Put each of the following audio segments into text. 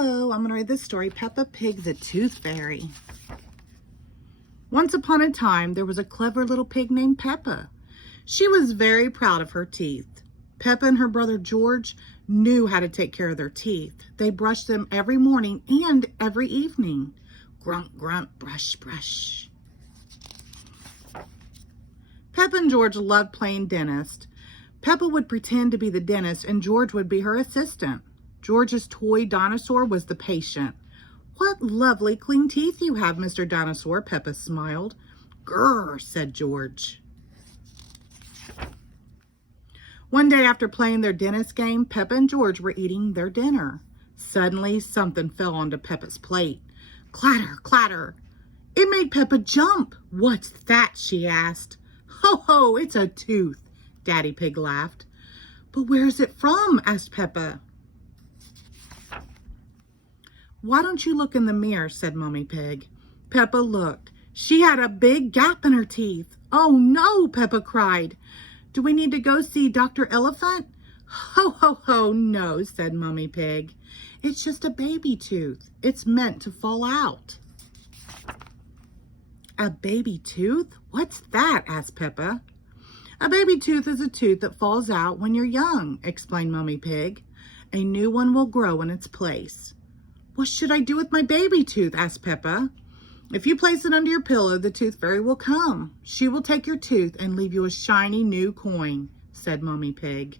Hello, I'm going to read this story, Peppa Pig the Tooth Fairy. Once upon a time, there was a clever little pig named Peppa. She was very proud of her teeth. Peppa and her brother George knew how to take care of their teeth. They brushed them every morning and every evening. Grunt, grunt, brush, brush. Peppa and George loved playing dentist. Peppa would pretend to be the dentist and George would be her assistant. George's toy dinosaur was the patient. "What lovely clean teeth you have, Mr. Dinosaur," Peppa smiled. "Grrr," said George. One day after playing their dentist game, Peppa and George were eating their dinner. Suddenly, something fell onto Peppa's plate. Clatter, clatter. It made Peppa jump. "What's that?" she asked. "Ho, ho, it's a tooth," Daddy Pig laughed. "But where is it from?" asked Peppa. "Why don't you look in the mirror?" said Mommy Pig. Peppa looked. She had a big gap in her teeth. "Oh no," Peppa cried. "Do we need to go see Dr. Elephant?" "Ho, ho, ho, no," said Mommy Pig. "It's just a baby tooth. It's meant to fall out." "A baby tooth? What's that?" asked Peppa. "A baby tooth is a tooth that falls out when you're young," explained Mommy Pig. "A new one will grow in its place." "What should I do with my baby tooth?" asked Peppa. "If you place it under your pillow, the tooth fairy will come. She will take your tooth and leave you a shiny new coin," said Mommy Pig.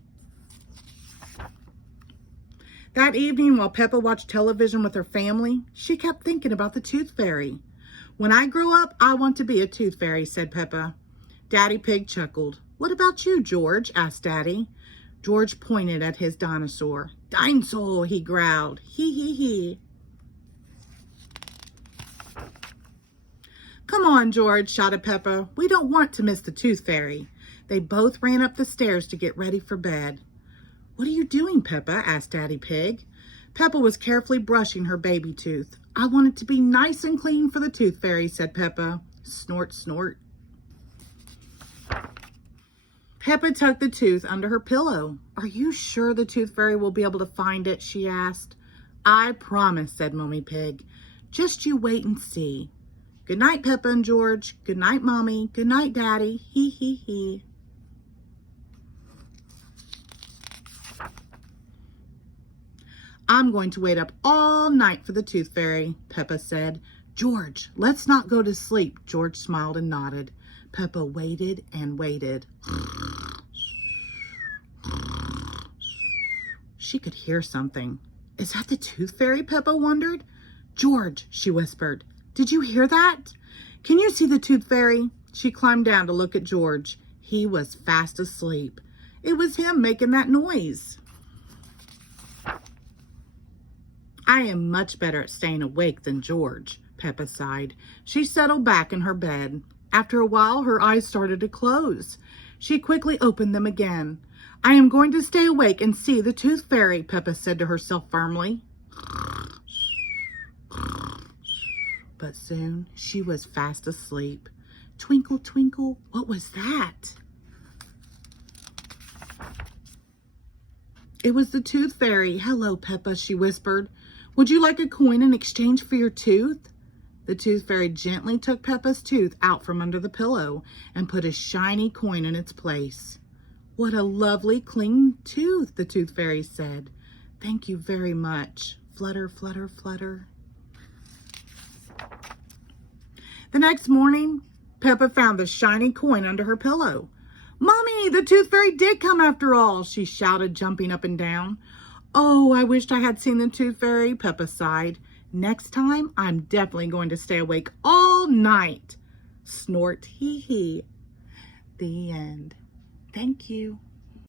That evening, while Peppa watched television with her family, she kept thinking about the tooth fairy. "When I grow up, I want to be a tooth fairy," said Peppa. Daddy Pig chuckled. "What about you, George?" asked Daddy. George pointed at his dinosaur. "Dinosaur," he growled. "Hee hee hee." "Come on, George," shouted Peppa. "We don't want to miss the tooth fairy." They both ran up the stairs to get ready for bed. "What are you doing, Peppa?" asked Daddy Pig. Peppa was carefully brushing her baby tooth. "I want it to be nice and clean for the tooth fairy," said Peppa. Snort, snort. Peppa tucked the tooth under her pillow. "Are you sure the tooth fairy will be able to find it?" she asked. "I promise," said Mommy Pig. "Just you wait and see." "Good night, Peppa and George. Good night, Mommy. Good night, Daddy. Hee hee hee." "I'm going to wait up all night for the tooth fairy," Peppa said. "George, let's not go to sleep." George smiled and nodded. Peppa waited and waited. She could hear something. "Is that the tooth fairy?" Peppa wondered. "George," she whispered, "did you hear that? Can you see the tooth fairy?" She climbed down to look at George. He was fast asleep. It was him making that noise. "I am much better at staying awake than George," Peppa sighed. She settled back in her bed. After a while, her eyes started to close. She quickly opened them again. "I am going to stay awake and see the tooth fairy," Peppa said to herself firmly. But soon she was fast asleep. Twinkle, twinkle, what was that? It was the tooth fairy. "Hello, Peppa," she whispered. "Would you like a coin in exchange for your tooth?" The tooth fairy gently took Peppa's tooth out from under the pillow and put a shiny coin in its place. "What a lovely clean tooth," the tooth fairy said. "Thank you very much." Flutter, flutter, flutter. The next morning, Peppa found the shiny coin under her pillow. "Mommy, the tooth fairy did come after all," she shouted, jumping up and down. "Oh, I wished I had seen the tooth fairy," Peppa sighed. "Next time, I'm definitely going to stay awake all night." Snort, hee hee. The end. Thank you.